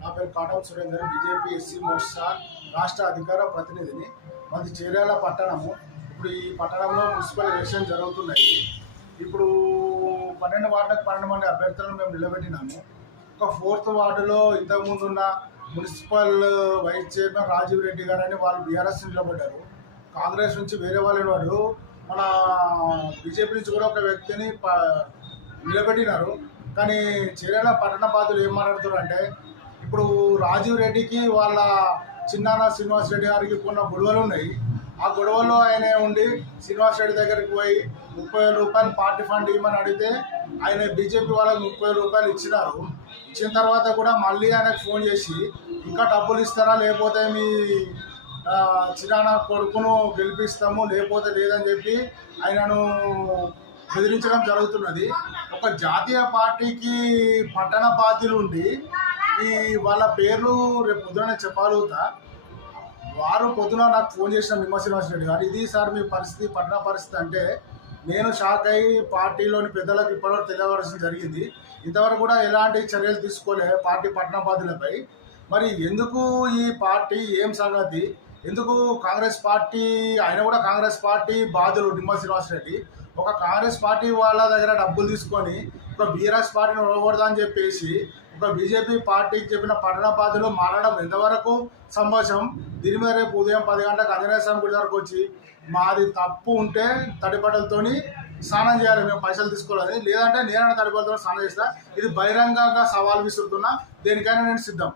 నా పేరు Katam Surender, BJP SC Morcha రాష్ట్ర అధికార ప్రతినిధిని. మాది చేర్యాల పట్టణము. ఇప్పుడు ఈ పట్టణంలో మున్సిపల్ ఎలక్షన్ జరుగుతున్నాయి. ఇప్పుడు 12 వార్డులకు 12 మంది అభ్యర్థులను మేము నిలబెట్టినాము. ఒక 4th వార్డులో ఇంతకుముందు ఉన్న municipal vice chairman Rajiv Reddy garu అని వాళ్ళు బీఆర్ఎస్ నిలబడ్డారు. కాంగ్రెస్ నుంచి వేరే వాళ్ళు వాడు మన బీజేపీ నుంచి కూడా ఒక వ్యక్తిని నిలబెట్టినారు. కానీ చేర్యాల పట్టణ బాధ్యులు ఏం మాట్లాడుతున్నారు అంటే, ఇప్పుడు రాజీవ్ రెడ్డికి వాళ్ళ చిన్నాన్న శ్రీనివాస్ రెడ్డి గారికి కొన్ని గొడవలు ఉన్నాయి. ఆ గొడవల్లో ఆయన ఉండి శ్రీనివాస్ రెడ్డి దగ్గరికి పోయి 30,000 రూపాయలు పార్టీ ఫండ్ ఇవ్వమని అడిగితే ఆయన బీజేపీ వాళ్ళకి 30,000 రూపాయలు ఇచ్చినారు. ఇచ్చిన తర్వాత కూడా మళ్ళీ ఆయనకు ఫోన్ చేసి ఇంకా డబ్బులు ఇస్తారా, లేకపోతే మీ చిన్నాన్న కొడుకును గెలిపిస్తాము, లేకపోతే లేదని చెప్పి ఆయనను బెదిరించడం జరుగుతున్నది. ఒక జాతీయ పార్టీకి పట్టణ బాధ్యులు ఉండి ఈ వాళ్ళ పేర్లు రేపు పొద్దున చెప్పగలుగుతా. వారు పొద్దున నాకు ఫోన్ చేసిన నిమ్మ శ్రీనివాస్ రెడ్డి గారు, ఇది సార్ మీ పరిస్థితి, పట్టణ పరిస్థితి అంటే నేను షాక్ అయ్యి పార్టీలోని పెద్దలకు ఇప్పటివరకు తెలియవలసింది జరిగింది. ఇంతవరకు కూడా ఎలాంటి చర్యలు తీసుకోలే పార్టీ పట్టణ బాధ్యులపై. మరి ఎందుకు ఈ పార్టీ ఏం సంగతి, ఎందుకు కాంగ్రెస్ పార్టీ, ఆయన కూడా కాంగ్రెస్ పార్టీ బాధ్యులు నిమ్మ శ్రీనివాస్ రెడ్డి ఒక కాంగ్రెస్ పార్టీ వాళ్ళ దగ్గర డబ్బులు తీసుకొని ఒక బీఆర్ఎస్ పార్టీని ఓడకూడదా అని చెప్పేసి ఒక బీజేపీ పార్టీకి చెప్పిన పట్టణ బాధ్యులు మారడం ఎంతవరకు సంభాషం? దీని మీద రేపు ఉదయం 10 గంటలకు ఆంజనేయ స్వామి గుడి దగ్గరకు వచ్చి మాది తప్పు ఉంటే తడిబట్టలతోని స్నానం చేయాలి, మేము పైసలు తీసుకోవాలి, లేదంటే నేనైనా తడిబట్టలతో స్నానం చేస్తా. ఇది బహిరంగంగా సవాల్ విసురుతున్నా, దేనికైనా నేను సిద్ధం.